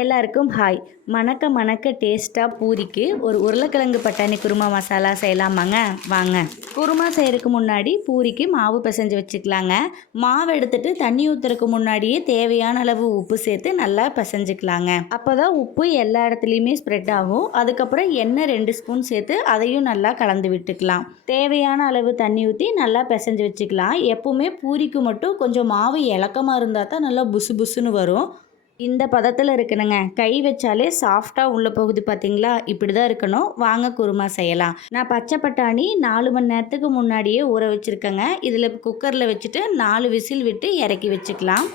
எல்லாருக்கும் ஹாய். மணக்க மணக்க டேஸ்ட்டாக பூரிக்கு ஒரு உருளைக்கிழங்கு பட்டாணி குருமா மசாலா செய்யலாமாங்க? வாங்க. குருமா செய்கிறதுக்கு முன்னாடி பூரிக்கு மாவு பிசைஞ்சு வச்சுக்கலாங்க. மாவு எடுத்துட்டு தண்ணி ஊற்றுறதுக்கு முன்னாடியே தேவையான அளவு உப்பு சேர்த்து நல்லா பிசைஞ்சுக்கலாங்க. அப்போ தான் உப்பு எல்லா இடத்துலையுமே ஸ்ப்ரெட் ஆகும். அதுக்கப்புறம் எண்ணெய் 2 ஸ்பூன் சேர்த்து அதையும் நல்லா கலந்து விட்டுக்கலாம். தேவையான அளவு தண்ணி ஊற்றி நல்லா பிசைஞ்சு வச்சுக்கலாம். எப்பவுமே பூரிக்கு மட்டும் கொஞ்சம் மாவு இலக்கமாக இருந்தால் தான் நல்லா புசு புசுன்னு வரும். இந்த பதத்தில் இருக்கணுங்க. கை வச்சாலே சாஃப்டாக உள்ளே போகுது பார்த்தீங்களா? இப்படி தான் இருக்கணும். வாங்க குருமா செய்யலாம். நான் பச்சை பட்டாணி 4 மணி நேரத்துக்கு முன்னாடியே ஊற வச்சுருக்கேங்க. இதில் குக்கரில் வச்சுட்டு 4 விசில் விட்டு இறக்கி வச்சுக்கலாம்.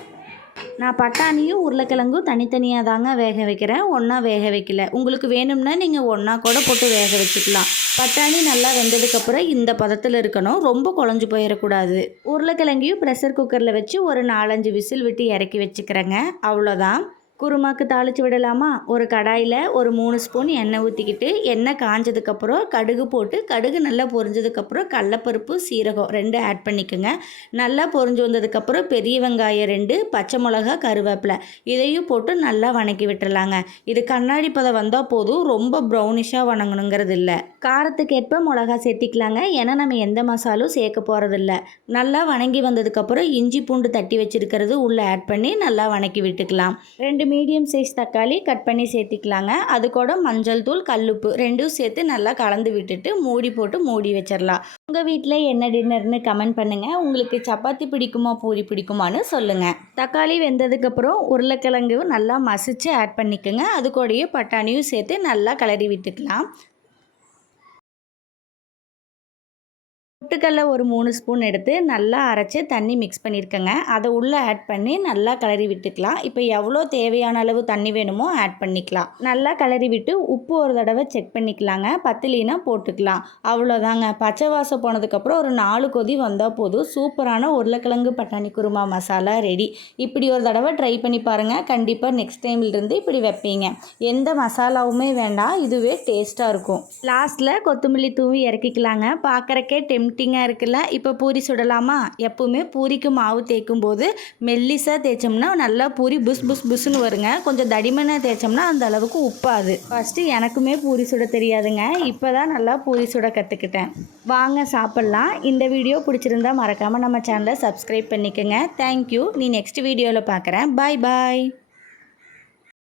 நான் பட்டாணியும் உருளைக்கிழங்கும் தனித்தனியாக தாங்க வேக வைக்கிறேன், ஒன்றா வேக வைக்கல. உங்களுக்கு வேணும்னா நீங்கள் ஒன்றா கூட போட்டு வேக வச்சுக்கலாம். பட்டாணி நல்லா வெந்ததுக்கப்புறம் இந்த பதத்தில் இருக்கணும், ரொம்ப குழஞ்சி போயிடக்கூடாது. உருளைக்கிழங்கையும் ப்ரெஷர் குக்கரில் வச்சு ஒரு 4-5 விசில் விட்டு இறக்கி வச்சுக்கிறேங்க. அவ்வளோதான். குருமாக்கு தாளித்து விடலாமா? ஒரு கடாயில் ஒரு 3 ஸ்பூன் எண்ணெய் ஊற்றிக்கிட்டு எண்ணெய் காஞ்சதுக்கப்புறம் கடுகு போட்டு, கடுகு நல்லா பொரிஞ்சதுக்கப்புறம் கடலப்பருப்பு, சீரகம் 2 ஆட் பண்ணிக்கோங்க. நல்லா பொரிஞ்சு வந்ததுக்கப்புறம் பெரிய வெங்காயம் 2, பச்சை மிளகா, கருவேப்பிலை இதையும் போட்டு நல்லா வணக்கி விட்டுறலாங்க. இது கண்ணாடி பதம் வந்தால் போதும், ரொம்ப ப்ரௌனிஷாக வணங்கணுங்கிறது இல்லை. காரத்துக்கு ஏற்ப மிளகா சேர்த்திக்கலாங்க, ஏன்னா நம்ம எந்த மசாலும் சேர்க்க போகிறதில்ல. நல்லா வணங்கி வந்ததுக்கப்புறம் இஞ்சி பூண்டு தட்டி வச்சுருக்கிறது உள்ளே ஆட் பண்ணி நல்லா வணக்கி விட்டுக்கலாம். 2 மீடியம் சைஸ் தக்காளி கட் பண்ணி சேர்த்திக்கலாங்க. அது கூட மஞ்சள் தூள், கல்லுப்பு 2ம் சேர்த்து நல்லா கலந்து விட்டுட்டு மூடி போட்டு மூடி வச்சிடலாம். உங்கள் வீட்டில் என்ன டின்னர்னு கமெண்ட் பண்ணுங்கள். உங்களுக்கு சப்பாத்தி பிடிக்குமா, பூரி பிடிக்குமான்னு சொல்லுங்கள். தக்காளி வெந்ததுக்கப்புறம் உருளைக்கிழங்கு நல்லா மசிச்சு ஆட் பண்ணிக்கோங்க. அது கூடயே பட்டாணியும் சேர்த்து நல்லா கிளறி விட்டுக்கலாம். பொட்டுக்கடலை ஒரு 3 ஸ்பூன் எடுத்து நல்லா அரைச்சி தண்ணி மிக்ஸ் பண்ணியிருக்கேங்க. அதை உள்ளே ஆட் பண்ணி நல்லா கிளறி விட்டுக்கலாம். இப்போ எவ்வளோ தேவையான அளவு தண்ணி வேணுமோ ஆட் பண்ணிக்கலாம். நல்லா கிளறி விட்டு உப்பு ஒரு தடவை செக் பண்ணிக்கலாங்க. பத்தலினா போட்டுக்கலாம். அவ்வளோதாங்க. பச்சை வாசம் போனதுக்கப்புறம் ஒரு 4 கொதி வந்தால் போதும். சூப்பரான உருளைக்கிழங்கு பட்டாணி குருமா மசாலா ரெடி. இப்படி ஒரு தடவை ட்ரை பண்ணி பாருங்கள். கண்டிப்பாக நெக்ஸ்ட் டைம்லேருந்து இப்படி வைப்பீங்க. எந்த மசாலாவுமே வேண்டாம், இதுவே டேஸ்ட்டாக இருக்கும். லாஸ்ட்டில் கொத்தமல்லி தூவி இறக்கிக்கலாங்க. பார்க்குறக்கே டெம்டிங்காக இருக்குல்ல? இப்போ பூரி சுடலாமா? எப்பவுமே பூரிக்கு மாவு தேய்க்கும் போது மெல்லிசாக தேய்ச்சோம்னா நல்லா பூரி புஸ் புஸ் புஸ்ன்னு வருங்க. கொஞ்சம் தடிமனாக தேய்ச்சோம்னா அந்த அளவுக்கு உப்பாது. ஃபஸ்ட்டு எனக்குமே பூரி சுட தெரியாதுங்க. இப்போ தான் நல்லா பூரி சுட கற்றுக்கிட்டேன். வாங்க சாப்பிட்லாம். இந்த வீடியோ பிடிச்சிருந்தா மறக்காமல் நம்ம சேனலை சப்ஸ்கிரைப் பண்ணிக்கோங்க. தேங்க்யூ. நீ நெக்ஸ்ட் வீடியோவில் பார்க்குறேன். பாய் பாய்.